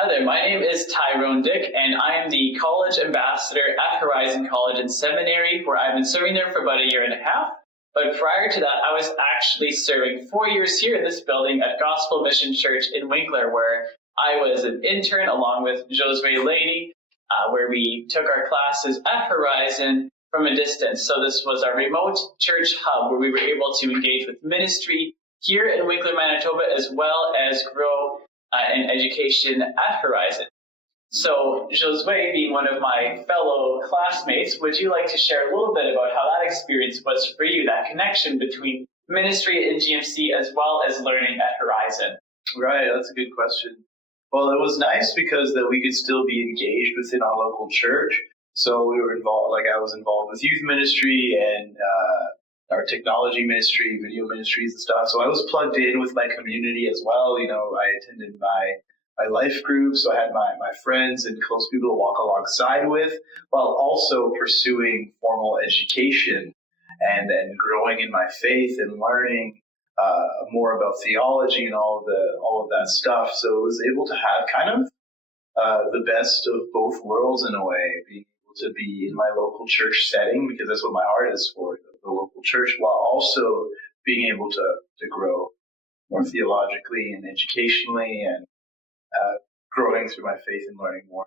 Hi there, my name is Tyrone Dick, and I am the college ambassador at Horizon College and Seminary, where I've been serving there for about a year and a half. But prior to that, I was actually serving 4 years here in this building at Gospel Mission Church in Winkler, where I was an intern along with Josué Lainey, where we took our classes at Horizon from a distance. So this was our remote church hub where we were able to engage with ministry here in Winkler, Manitoba, as well as grow in education at Horizon. So Josué, being one of my fellow classmates, would you like to share a little bit about how that experience was for you, that connection between ministry and GMC as well as learning at Horizon? Right, that's a good question. Well, it was nice because that we could still be engaged within our local church. So we were involved, I was involved with youth ministry and our technology ministry, video ministries and stuff. So I was plugged in with my community as well. You know, I attended my life group, so I had my friends and close people to walk alongside with, while also pursuing formal education and growing in my faith and learning more about theology and all of that stuff. So I was able to have kind of the best of both worlds in a way, being able to be in my local church setting, because that's what my heart is for, the local church, while also being able to grow more theologically and educationally and growing through my faith and learning more.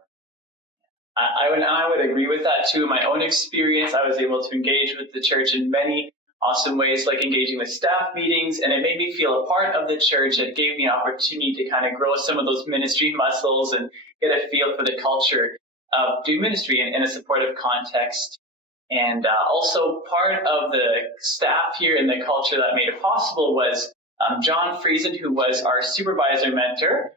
I would agree with that too. In my own experience, I was able to engage with the church in many awesome ways, like engaging with staff meetings, and it made me feel a part of the church. It gave me an opportunity to kind of grow some of those ministry muscles and get a feel for the culture of doing ministry in a supportive context. And also part of the staff here and the culture that made it possible was John Friesen, who was our supervisor-mentor,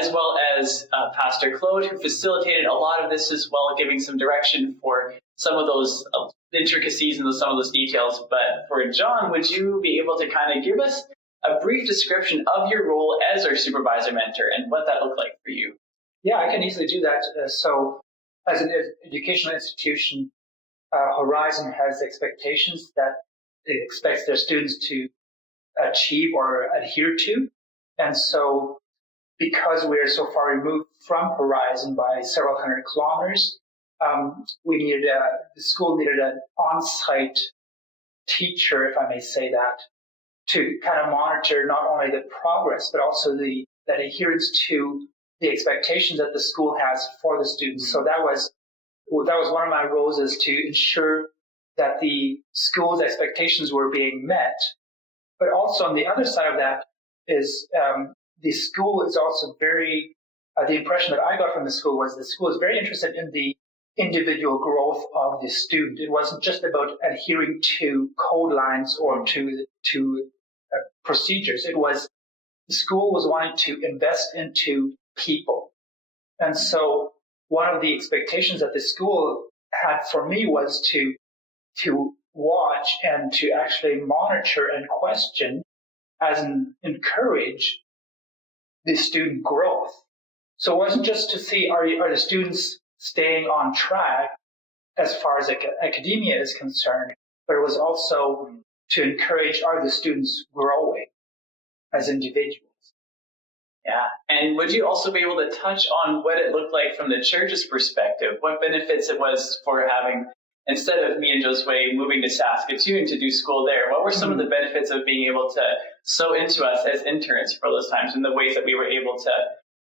as well as Pastor Claude, who facilitated a lot of this as well, giving some direction for some of those intricacies and some of those details. But for John, would you be able to kind of give us a brief description of your role as our supervisor-mentor and what that looked like for you? Yeah, I can easily do that. So as an educational institution, Horizon has expectations that it expects their students to achieve or adhere to. And so because we're so far removed from Horizon by several hundred kilometers, the school needed an on-site teacher, if I may say that, to kind of monitor not only the progress, but also that adherence to the expectations that the school has for the students. So that was one of my roles, is to ensure that the school's expectations were being met. But also on the other side of that is the school is also very, the impression that I got from the school was the school is very interested in the individual growth of the student. It wasn't just about adhering to code lines or to procedures. It was the school was wanting to invest into people. And so one of the expectations that the school had for me was to watch and to actually monitor and question as encourage the student growth. So it wasn't just to see are the students staying on track as far as academia is concerned, but it was also to encourage are the students growing as individuals. Yeah, and would you also be able to touch on what it looked like from the church's perspective, what benefits it was for having, instead of me and Josué moving to Saskatoon to do school there, what were some of the benefits of being able to sow into us as interns for those times and the ways that we were able to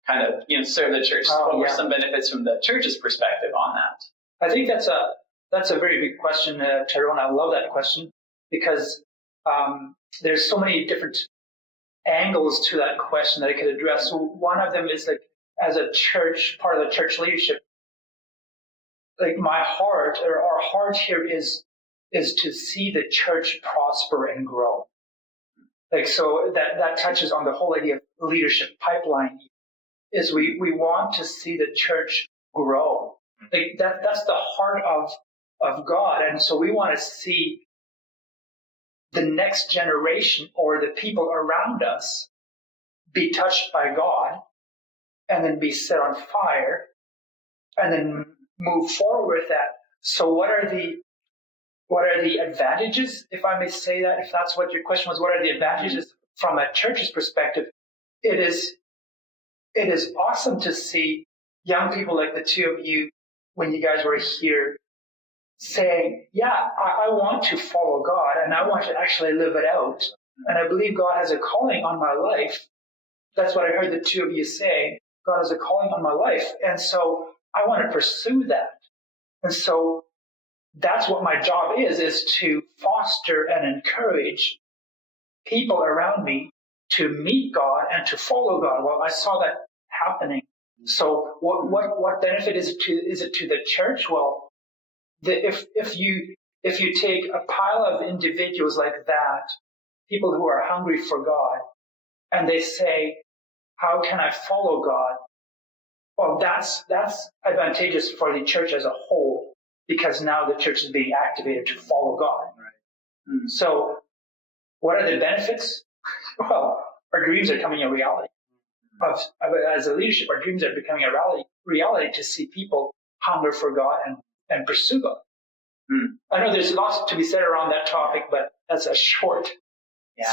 kind of, serve the church? What were some benefits from the church's perspective on that? I think that's a very big question, Tyrone. I love that question because there's so many different angles to that question that I could address. So one of them is like, as a church, part of the church leadership, like my heart or our heart here is to see the church prosper and grow. Like, so that touches on the whole idea of leadership pipeline, is we want to see the church grow. Like that's the heart of God. And so we want to see the next generation or the people around us be touched by God and then be set on fire and then move forward with that. So what are the advantages, if I may say that, if that's what your question was, what are the advantages from a church's perspective? It is it is awesome to see young people like the two of you, when you guys were here, saying, yeah, I want to follow God and I want to actually live it out. And I believe God has a calling on my life. That's what I heard the two of you say. God has a calling on my life. And so I want to pursue that. And so that's what my job is to foster and encourage people around me to meet God and to follow God. Well, I saw that happening. So what benefit is it to the church? Well, if you take a pile of individuals like that, people who are hungry for God, and they say, how can I follow God? Well, that's advantageous for the church as a whole, because now the church is being activated to follow God. Right. Mm-hmm. So what are the benefits? Well, our dreams are coming a reality. As a leadership, our dreams are becoming a reality to see people hunger for God and pursue God. Mm. I know there's lots to be said around that topic, but that's a short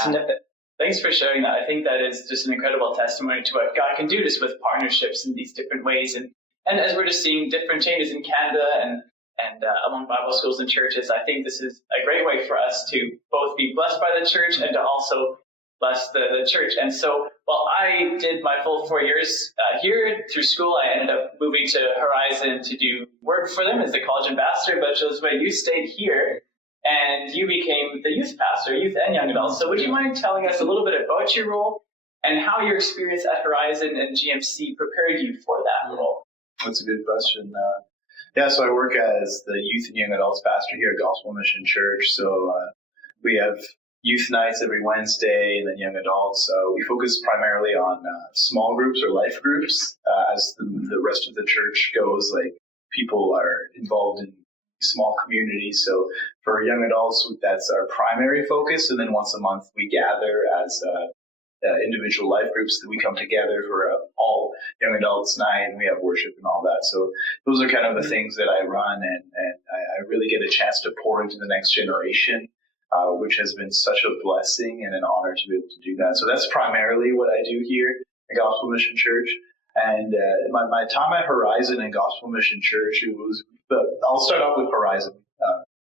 snippet. Thanks for sharing that. I think that is just an incredible testimony to what God can do just with partnerships in these different ways. And as we're just seeing different changes in Canada and among Bible schools and churches, I think this is a great way for us to both be blessed by the church and to also bless the church. And so while I did my full 4 years here through school, I ended up moving to Horizon to do work for them as the college ambassador. But Josué, you stayed here and you became the youth pastor, youth and young adults. So would you mind telling us a little bit about your role and how your experience at Horizon and GMC prepared you for that role? That's a good question. So I work as the youth and young adults pastor here at Gospel Mission Church. So we have youth nights every Wednesday, and then young adults. We focus primarily on small groups or life groups. As the rest of the church goes, like people are involved in small communities. So for young adults, that's our primary focus. And then once a month, we gather as individual life groups that we come together for all young adults night, and we have worship and all that. So those are kind of the things that I run, and I really get a chance to pour into the next generation, which has been such a blessing and an honor to be able to do that. So that's primarily what I do here at Gospel Mission Church. And my time at Horizon and Gospel Mission Church, I'll start off with Horizon.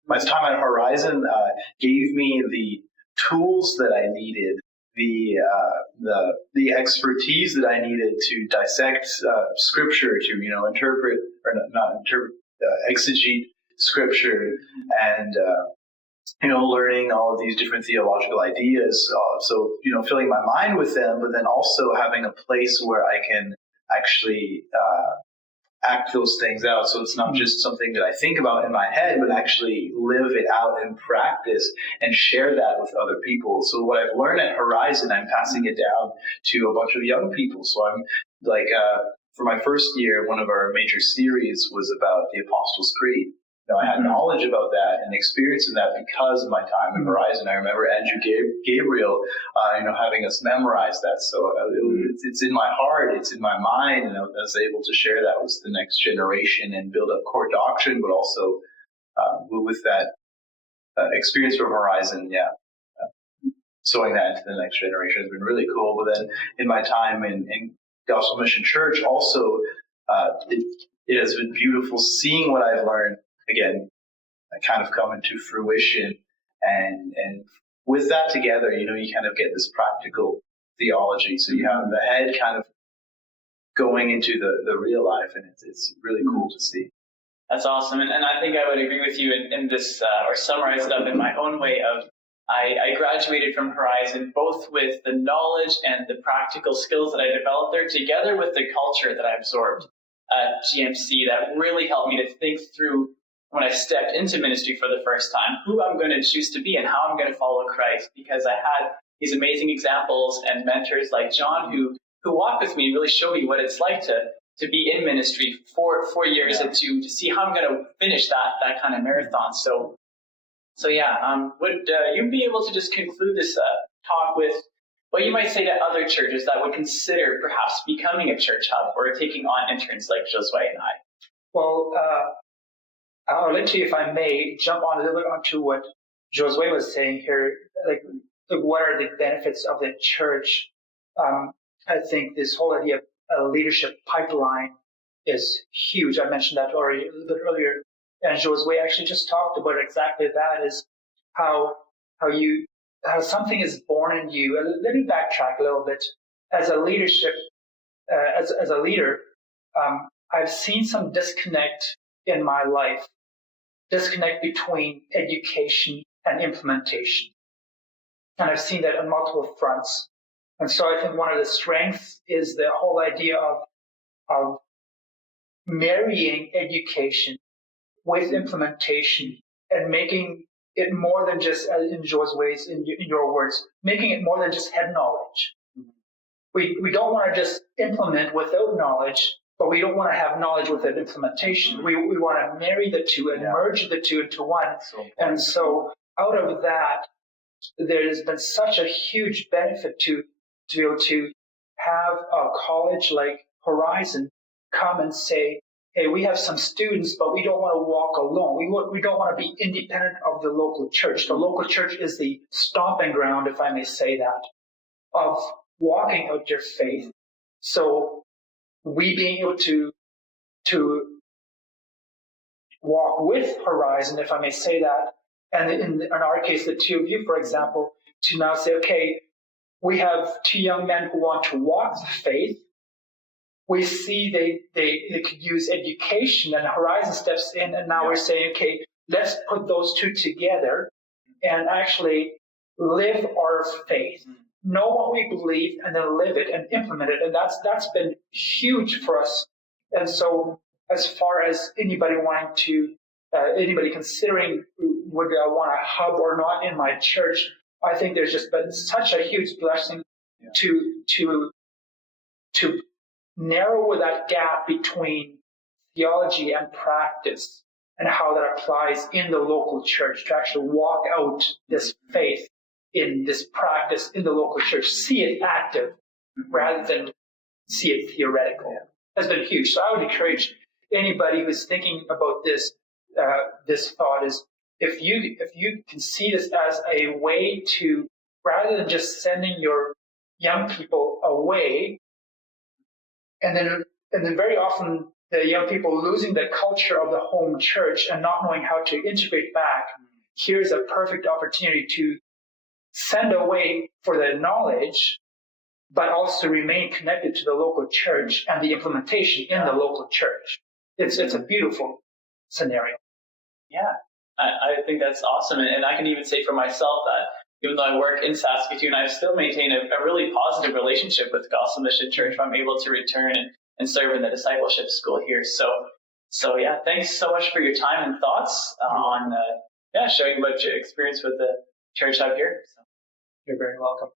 My time at Horizon gave me the tools that I needed, the expertise that I needed to dissect Scripture, to interpret or not interpret, exegete Scripture, and learning all of these different theological ideas. So filling my mind with them, but then also having a place where I can actually act those things out. So it's not just something that I think about in my head, but actually live it out in practice and share that with other people. So what I've learned at Horizon, I'm passing it down to a bunch of young people. So I'm like, for my first year, one of our major series was about the Apostles' Creed. I had knowledge about that and experience in that because of my time at Horizon. I remember Andrew Gabriel, having us memorize that. So it's in my heart, it's in my mind, and I was able to share that with the next generation and build up core doctrine, but also with that experience from Horizon, sowing that into the next generation has been really cool. But then in my time in Gospel Mission Church, also it has been beautiful seeing what I've learned. Again, kind of come into fruition, and with that together, you kind of get this practical theology. So you have the head kind of going into the real life, and it's really cool to see. That's awesome, and I think I would agree with you in this, or summarize it up in my own way of, I graduated from Horizon both with the knowledge and the practical skills that I developed there, together with the culture that I absorbed at GMC that really helped me to think through, when I stepped into ministry for the first time, who I'm going to choose to be and how I'm going to follow Christ, because I had these amazing examples and mentors like John who walked with me and really showed me what it's like to be in ministry for 4 years and to see how I'm going to finish that kind of marathon. So would you be able to just conclude this talk with what you might say to other churches that would consider perhaps becoming a church hub or taking on interns like Josué and I? Well, I'll let you, if I may, jump on a little bit onto what Josué was saying here. Like what are the benefits of the church? I think this whole idea of leadership pipeline is huge. I mentioned that already a little bit earlier. And Josué actually just talked about exactly that, is how something is born in you. And let me backtrack a little bit. As a leadership, as a leader, I've seen some disconnect in my life, disconnect between education and implementation. And I've seen that on multiple fronts. And so I think one of the strengths is the whole idea of marrying education with implementation and making it more than just, in Josué's, in your words, making it more than just head knowledge. We don't want to just implement without knowledge, but we don't want to have knowledge without implementation. We want to marry the two and merge the two into one. And so out of that, there has been such a huge benefit to be able to have a college like Horizon come and say, hey, we have some students, but we don't want to walk alone. We don't want to be independent of the local church. The local church is the stomping ground, if I may say that, of walking out your faith. So we being able to walk with Horizon, if I may say that, and in our case, the two of you, for example, to now say, okay, we have two young men who want to walk the faith. We see they could use education, and Horizon steps in, and now we're saying, okay, let's put those two together and actually live our faith, know what we believe, and then live it and implement it. And that's been huge for us. And so as far as anybody wanting to, anybody considering would I want a hub or not in my church, I think there's just been such a huge blessing to narrow that gap between theology and practice and how that applies in the local church, to actually walk out this faith in this practice in the local church, see it active rather than see it theoretical. Has been huge. So I would encourage anybody who's thinking about this, this thought is, if you can see this as a way to, rather than just sending your young people away, and then very often the young people losing the culture of the home church and not knowing how to integrate back, here's a perfect opportunity to send away for the knowledge, but also remain connected to the local church and the implementation in the local church. It's a beautiful scenario. Yeah, I think that's awesome. And I can even say for myself that even though I work in Saskatoon, I've still maintained a really positive relationship with Gospel Mission Church. I'm able to return and serve in the discipleship school here. So yeah, thanks so much for your time and thoughts on sharing about your experience with the church out here. So. You're very welcome.